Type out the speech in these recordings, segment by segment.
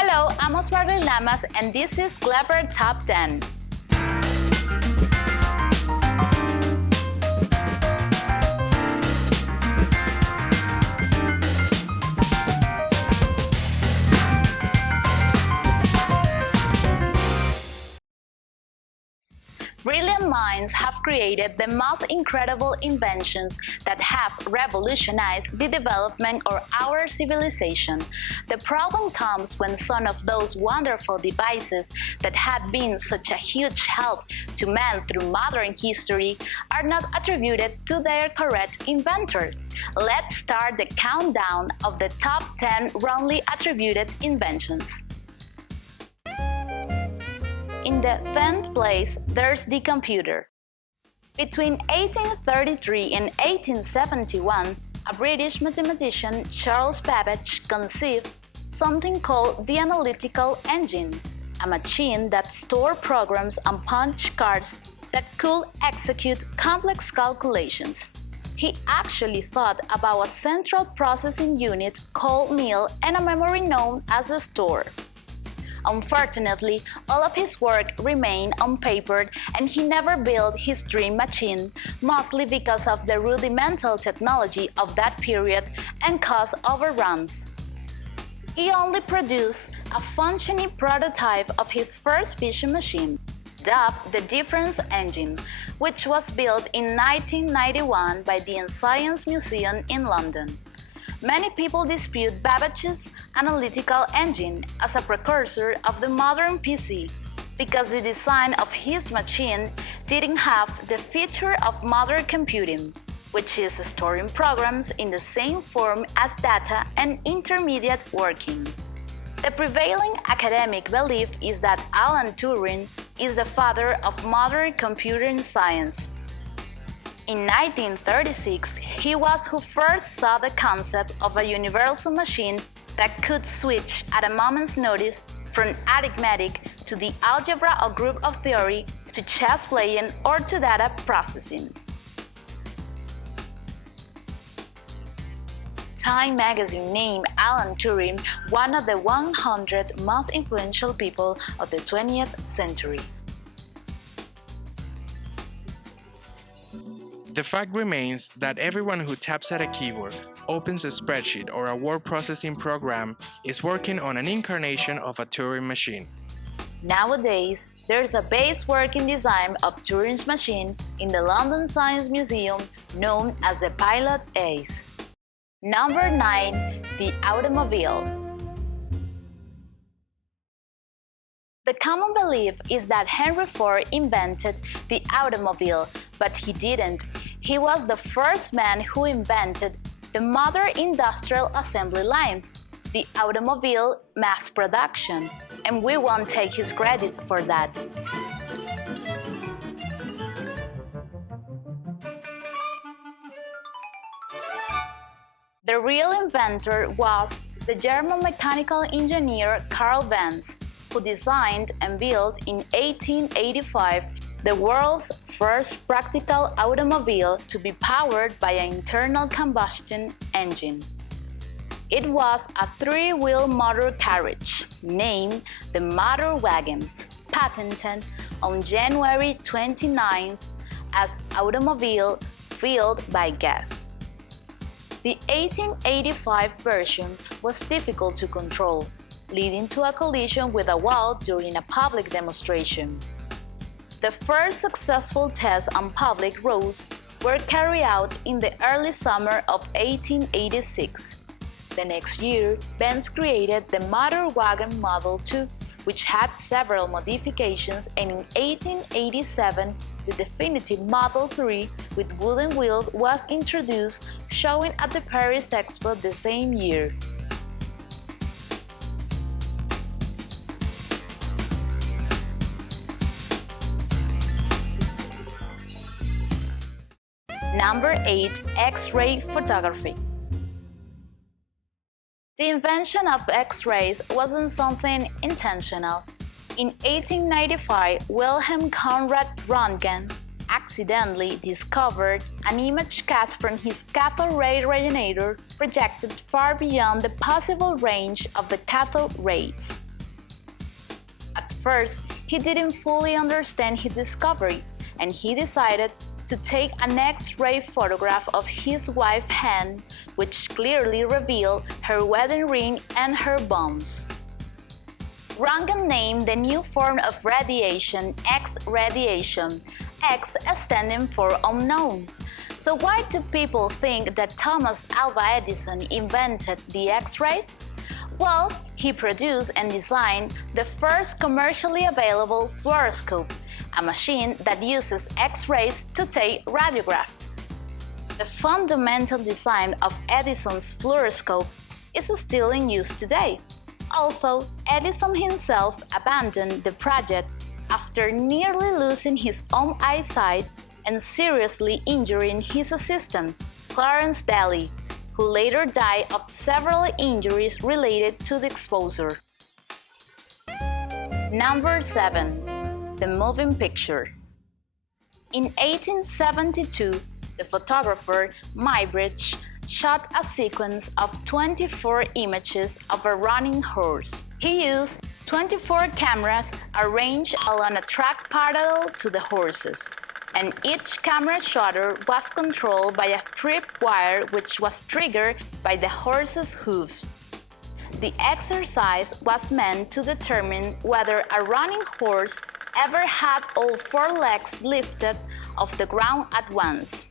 Hello, I'm Osmar Lamas and this is Clever Top 10. Brilliant minds have created the most incredible inventions that have revolutionized the development of our civilization. The problem comes when some of those wonderful devices that had been such a huge help to man through modern history are not attributed to their correct inventor. Let's start the countdown of the top 10 wrongly attributed inventions. In the 10th place, there's the computer. Between 1833 and 1871, a British mathematician, Charles Babbage, conceived something called the analytical engine, a machine that stored programs and punch cards that could execute complex calculations. He actually thought about a central processing unit called mill and a memory known as a store. Unfortunately, all of his work remained unpapered and he never built his dream machine, mostly because of the rudimental technology of that period and cost overruns. He only produced a functioning prototype of his first vision machine, dubbed the Difference Engine, which was built in 1991 by the Science Museum in London. Many people dispute Babbage's analytical engine as a precursor of the modern PC because the design of his machine didn't have the feature of modern computing, which is storing programs in the same form as data and intermediate working. The prevailing academic belief is that Alan Turing is the father of modern computing science. In 1936, he was who first saw the concept of a universal machine that could switch at a moment's notice from arithmetic to the algebra or group of theory to chess playing or to data processing. Time magazine named Alan Turing one of the 100 most influential people of the 20th century. The fact remains that everyone who taps at a keyboard, opens a spreadsheet or a word processing program is working on an incarnation of a Turing machine. Nowadays, there's a base working design of Turing's machine in the London Science Museum known as the Pilot Ace. Number 9. The automobile. The common belief is that Henry Ford invented the automobile, but he didn't. He was the first man who invented the modern industrial assembly line, the automobile mass production, and we won't take his credit for that. The real inventor was the German mechanical engineer Carl Benz, who designed and built in 1885 the world's first practical automobile to be powered by an internal combustion engine. It was a three-wheel motor carriage named the Motor Wagon, patented on January 29th as automobile fueled by gas. The 1885 version was difficult to control, leading to a collision with a wall during a public demonstration. The first successful tests on public roads were carried out in the early summer of 1886. The next year, Benz created the Motor Wagon Model 2, which had several modifications, and in 1887, the definitive Model 3 with wooden wheels was introduced, showing at the Paris Expo the same year. Number 8. X-ray photography. The invention of X-rays wasn't something intentional. In 1895, Wilhelm Conrad Röntgen accidentally discovered an image cast from his cathode ray resonator projected far beyond the possible range of the cathode rays. first, he didn't fully understand his discovery, and he decided to take an X-ray photograph of his wife's hand, which clearly revealed her wedding ring and her bones. Röntgen named the new form of radiation X-radiation, X standing for unknown. So why do people think that Thomas Alva Edison invented the X-rays? Well, he produced and designed the first commercially available fluoroscope, a machine that uses X-rays to take radiographs. The fundamental design of Edison's fluoroscope is still in use today, although Edison himself abandoned the project after nearly losing his own eyesight and seriously injuring his assistant, Clarence Daly, who later died of several injuries related to the exposure. Number 7. The moving picture. In 1872, the photographer Muybridge shot a sequence of 24 images of a running horse. He used 24 cameras arranged along a track parallel to the horses, and each camera shutter was controlled by a tripwire which was triggered by the horse's hooves. The exercise was meant to determine whether a running horse ever had all 4 legs lifted off the ground at once.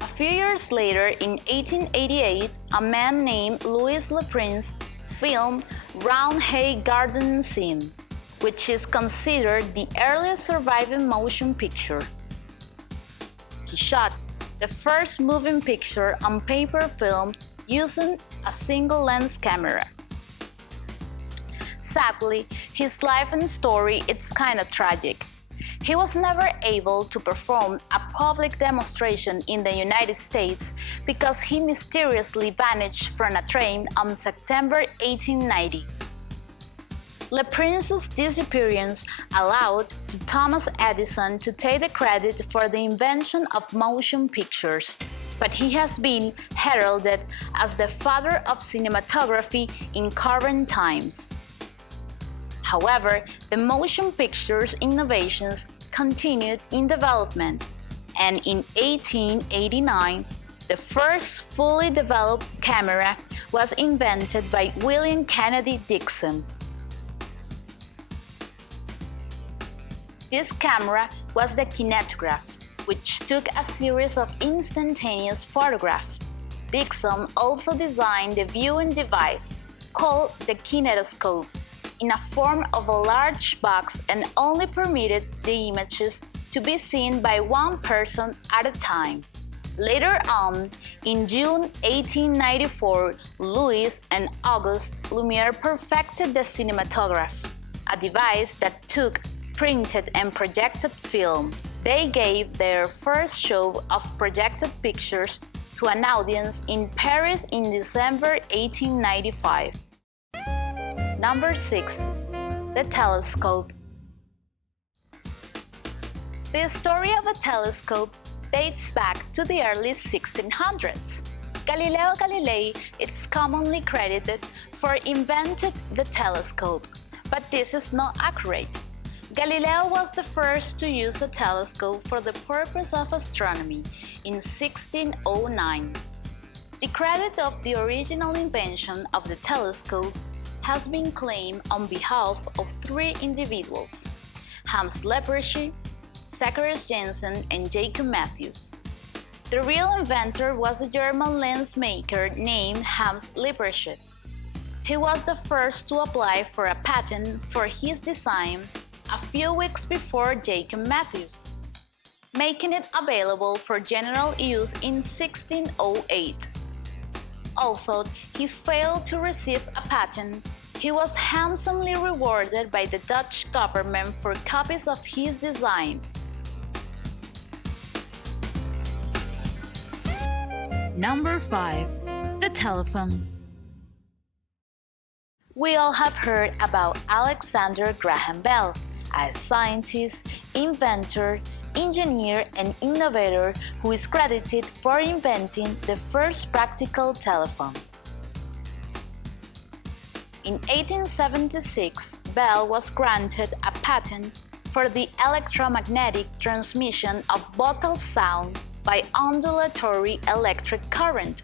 A few years later, in 1888, a man named Louis Le Prince filmed Round Hay Garden Scene, which is considered the earliest surviving motion picture. He shot the first moving picture on paper film using a single-lens camera. Sadly, his life and story is kind of tragic. He was never able to perform a public demonstration in the United States because he mysteriously vanished from a train on September 1890. Le Prince's disappearance allowed to Thomas Edison to take the credit for the invention of motion pictures, but he has been heralded as the father of cinematography in current times. However, the motion picture's innovations continued in development, and in 1889, the first fully developed camera was invented by William Kennedy Dixon. This camera was the kinetograph, which took a series of instantaneous photographs. Dixon also designed the viewing device, called the kinetoscope, in a form of a large box and only permitted the images to be seen by one person at a time. Later on, in June 1894, Louis and Auguste Lumière perfected the cinematograph, a device that took printed and projected film. They gave their first show of projected pictures to an audience in Paris in December 1895. Number 6. The telescope. The story of the telescope dates back to the early 1600s. Galileo Galilei is commonly credited for inventing the telescope, but this is not accurate. Galileo was the first to use a telescope for the purpose of astronomy in 1609. The credit of the original invention of the telescope has been claimed on behalf of 3 individuals: Hans Lippershey, Zacharias Janssen, and Jacob Matthews. The real inventor was a German lens maker named Hans Lippershey. He was the first to apply for a patent for his design a few weeks before Jacob Matthews, making it available for general use in 1608. Although he failed to receive a patent, he was handsomely rewarded by the Dutch government for copies of his design. Number 5. The telephone. We all have heard about Alexander Graham Bell, a scientist, inventor, engineer, and innovator who is credited for inventing the first practical telephone. In 1876, Bell was granted a patent for the electromagnetic transmission of vocal sound by undulatory electric current.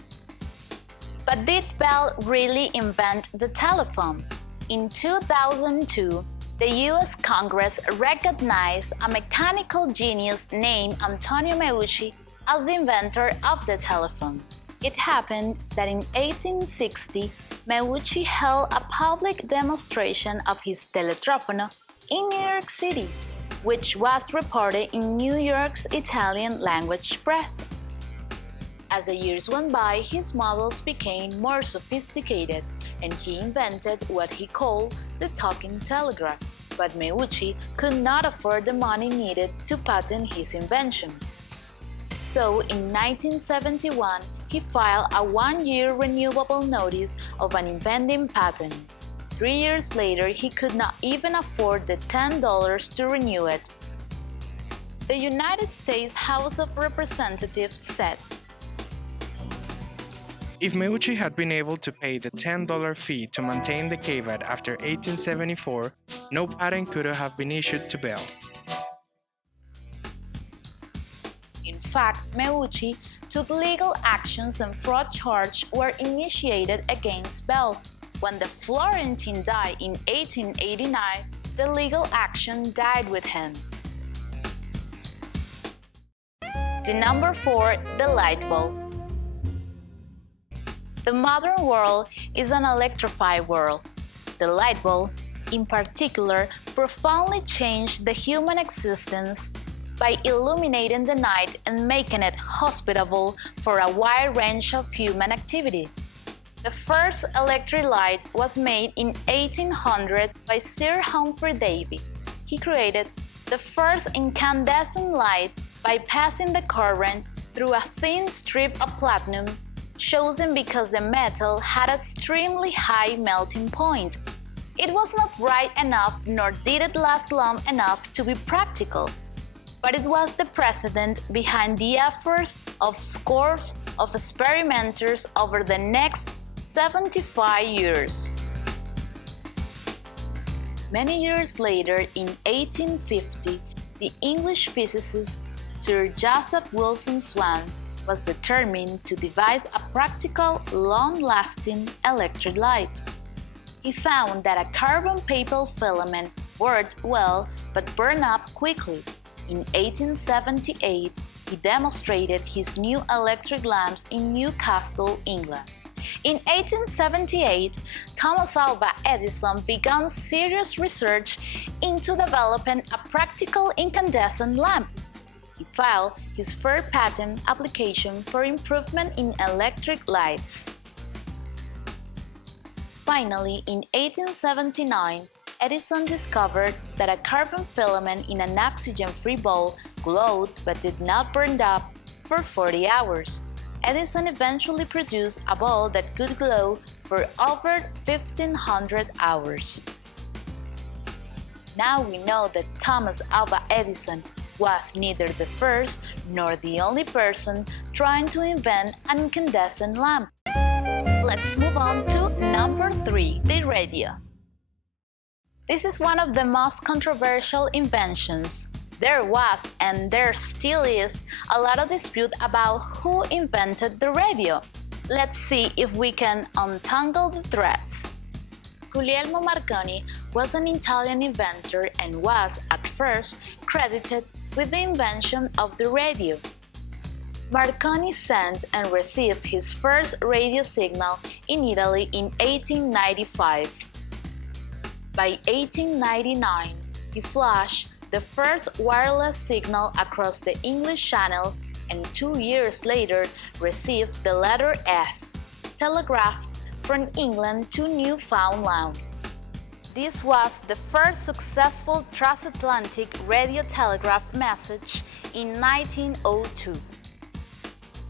But did Bell really invent the telephone? In 2002, the US Congress recognized a mechanical genius named Antonio Meucci as the inventor of the telephone. It happened that in 1860, Meucci held a public demonstration of his teletrófono in New York City, which was reported in New York's Italian language press. As the years went by, his models became more sophisticated, and he invented what he called the talking telegraph. But Meucci could not afford the money needed to patent his invention. So in 1971, he filed a one-year renewable notice of an inventing patent. 3 years later, he could not even afford the $10 to renew it. The United States House of Representatives said, If Meucci had been able to pay the $10 fee to maintain the caveat after 1874, no patent could have been issued to Bell. In fact, Meucci took legal actions and fraud charges were initiated against Bell. When the Florentine died in 1889, the legal action died with him. The number 4, the light bulb. The modern world is an electrified world. The light bulb, in particular, profoundly changed the human existence by illuminating the night and making it hospitable for a wide range of human activity. The first electric light was made in 1800 by Sir Humphrey Davy. He created the first incandescent light by passing the current through a thin strip of platinum, chosen because the metal had an extremely high melting point. It was not bright enough nor did it last long enough to be practical, but it was the precedent behind the efforts of scores of experimenters over the next 75 years. Many years later, in 1850, the English physicist Sir Joseph Wilson Swan was determined to devise a practical, long-lasting electric light. He found that a carbon paper filament worked well but burned up quickly. In 1878, he demonstrated his new electric lamps in Newcastle, England. In 1878, Thomas Alva Edison began serious research into developing a practical incandescent lamp. He filed his first patent application for improvement in electric lights. Finally, in 1879, Edison discovered that a carbon filament in an oxygen-free bulb glowed but did not burn up for 40 hours. Edison eventually produced a bulb that could glow for over 1,500 hours. Now we know that Thomas Alva Edison was neither the first nor the only person trying to invent an incandescent lamp. Let's move on to number 3, the radio. This is one of the most controversial inventions. There was, and there still is, a lot of dispute about who invented the radio. Let's see if we can untangle the threads. Guglielmo Marconi was an Italian inventor and was, at first, credited with the invention of the radio. Marconi sent and received his first radio signal in Italy in 1895. By 1899, he flashed the first wireless signal across the English Channel and 2 years later received the letter S, telegraphed from England to Newfoundland. This was the first successful transatlantic radio telegraph message in 1902.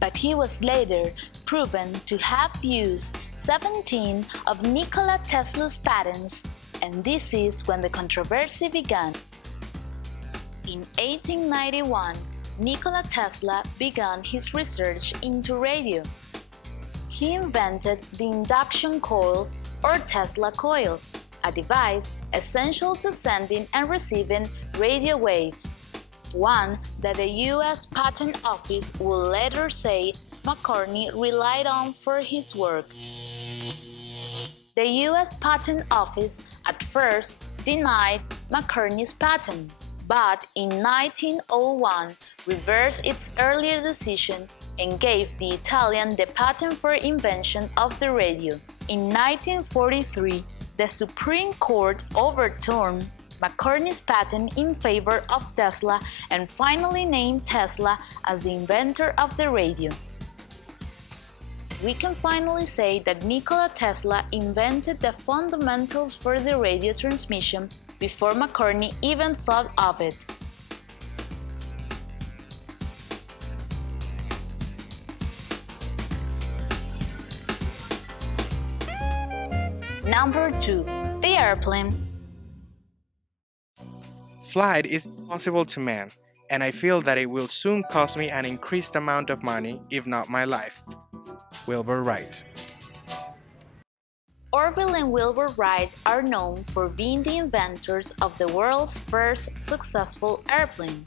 But he was later proven to have used 17 of Nikola Tesla's patents, and this is when the controversy began. In 1891, Nikola Tesla began his research into radio. He invented the induction coil or Tesla coil, a device essential to sending and receiving radio waves, one that the U.S. Patent Office will later say McCartney relied on for his work. The U.S. Patent Office at first denied McCartney's patent, but in 1901 reversed its earlier decision and gave the Italian the patent for invention of the radio. In 1943, the Supreme Court overturned McCartney's patent in favor of Tesla and finally named Tesla as the inventor of the radio. We can finally say that Nikola Tesla invented the fundamentals for the radio transmission before McCartney even thought of it. Number 2. The airplane. Flight is impossible to man, and I feel that it will soon cost me an increased amount of money, if not my life. Wilbur Wright. Orville and Wilbur Wright are known for being the inventors of the world's first successful airplane.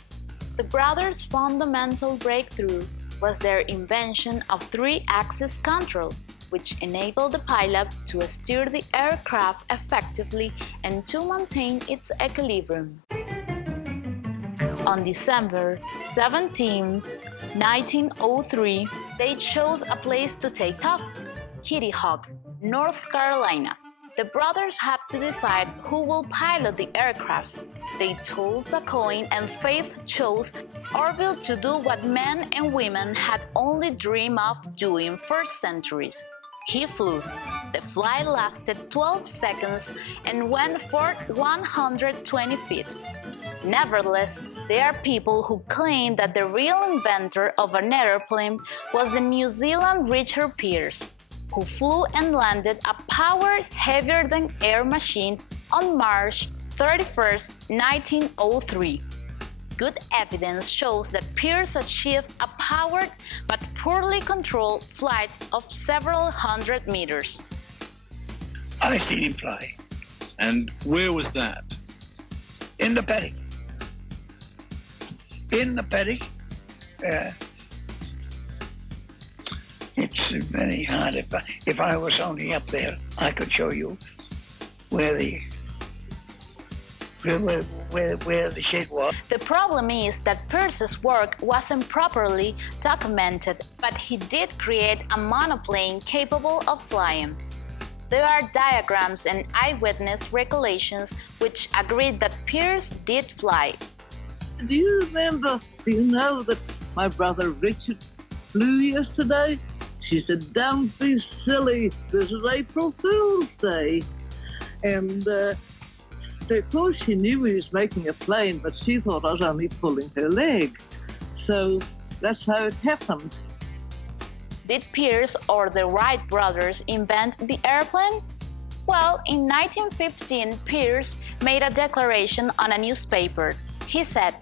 The brothers' fundamental breakthrough was their invention of three-axis control, which enabled the pilot to steer the aircraft effectively and to maintain its equilibrium. On December 17, 1903, they chose a place to take off, Kitty Hawk, North Carolina. The brothers had to decide who will pilot the aircraft. They tossed a coin and Faith chose Orville to do what men and women had only dreamed of doing for centuries. He flew. The flight lasted 12 seconds and went for 120 feet. Nevertheless, there are people who claim that the real inventor of an airplane was the New Zealand Richard Pearse, who flew and landed a powered, heavier-than-air machine on March 31, 1903. Good evidence shows that Pearse achieved a powered but poorly controlled flight of several hundred meters. I seen him fly. And where was that? In the paddock. In the paddock. It's very hard. If I was only up there, I could show you where the shed was. The problem is that Pearse's work wasn't properly documented, but he did create a monoplane capable of flying. There are diagrams and eyewitness recollections which agree that Pearse did fly. Do you know that my brother Richard flew yesterday? She said, "Don't be silly, this is April Fool's Day." And of course she knew he was making a plane, but she thought I was only pulling her leg. So that's how it happened. Did Pearse or the Wright brothers invent the airplane? Well, in 1915, Pearse made a declaration on a newspaper. He said,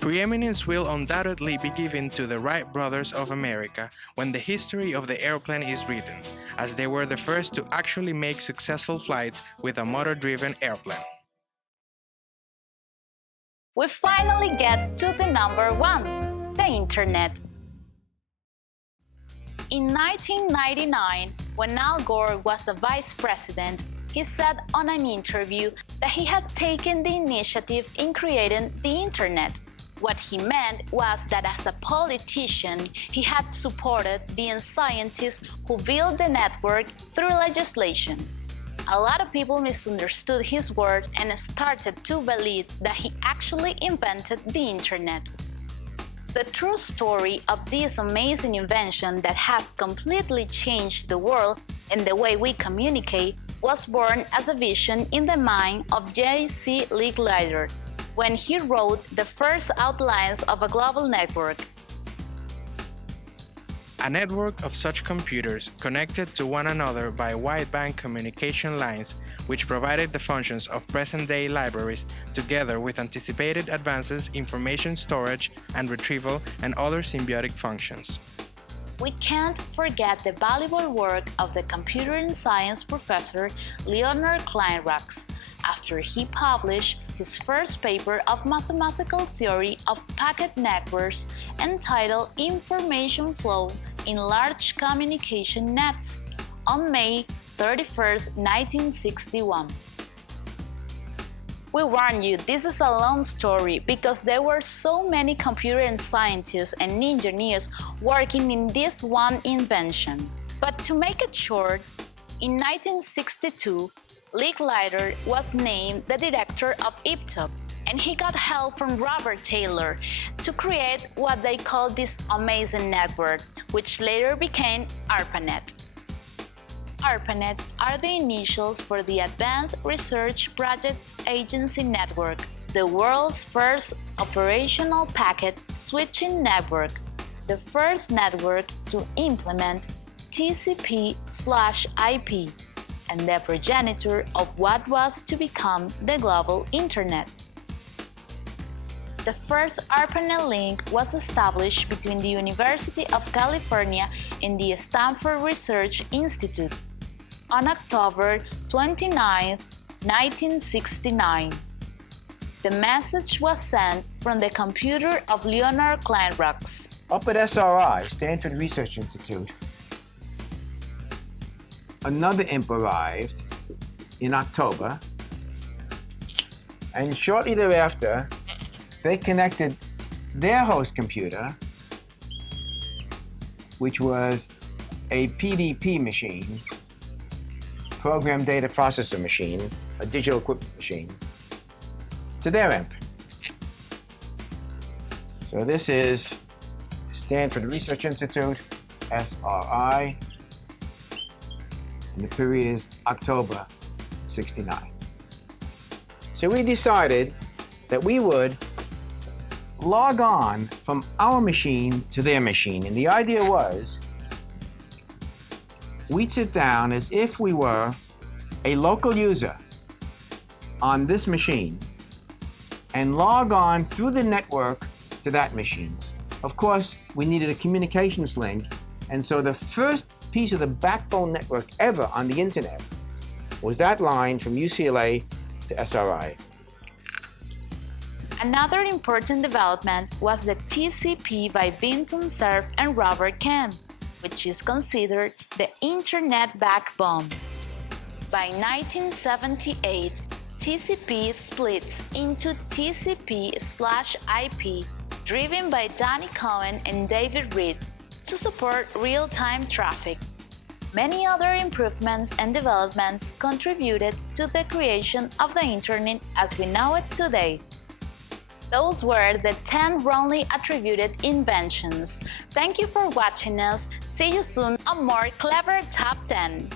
Preeminence will undoubtedly be given to the Wright brothers of America when the history of the airplane is written, as they were the first to actually make successful flights with a motor-driven airplane. We finally get to the number 1, the Internet. In 1999, when Al Gore was a vice president, he said on an interview that he had taken the initiative in creating the Internet. What he meant was that as a politician, he had supported the scientists who built the network through legislation. A lot of people misunderstood his words and started to believe that he actually invented the Internet. The true story of this amazing invention that has completely changed the world and the way we communicate was born as a vision in the mind of J.C. Licklider when he wrote the first outlines of a global network. A network of such computers connected to one another by wideband communication lines, which provided the functions of present-day libraries together with anticipated advances in information storage and retrieval and other symbiotic functions. We can't forget the valuable work of the computer and science professor Leonard Kleinrock, after he published his first paper of mathematical theory of packet networks entitled Information Flow in Large Communication Nets on May 31, 1961. We warn you, this is a long story because there were so many computer and scientists and engineers working in this one invention. But to make it short, in 1962, Licklider was named the director of IPTOP, and he got help from Robert Taylor to create what they called this amazing network, which later became ARPANET. ARPANET are the initials for the Advanced Research Projects Agency Network, the world's first operational packet switching network, the first network to implement TCP/IP, and the progenitor of what was to become the global Internet. The first ARPANET link was established between the University of California and the Stanford Research Institute on October 29, 1969. The message was sent from the computer of Leonard Kleinrock. Up at SRI, Stanford Research Institute, another imp arrived in October, and shortly thereafter, they connected their host computer, which was a PDP machine, Program Data Processor machine, a digital equipment machine, to their imp. So this is Stanford Research Institute, SRI, and the period is October 69. So we decided that we would log on from our machine to their machine, and the idea was we'd sit down as if we were a local user on this machine and log on through the network to that machine. Of course, we needed a communications link, and so the first piece of the backbone network ever on the internet was that line from UCLA to SRI. Another important development was the TCP by Vinton Cerf and Robert Kahn, which is considered the Internet backbone. By 1978, TCP splits into TCP/IP, driven by Danny Cohen and David Reed, to support real-time traffic. Many other improvements and developments contributed to the creation of the Internet as we know it today. Those were the 10 wrongly attributed inventions. Thank you for watching us. See you soon on more Clever Top 10.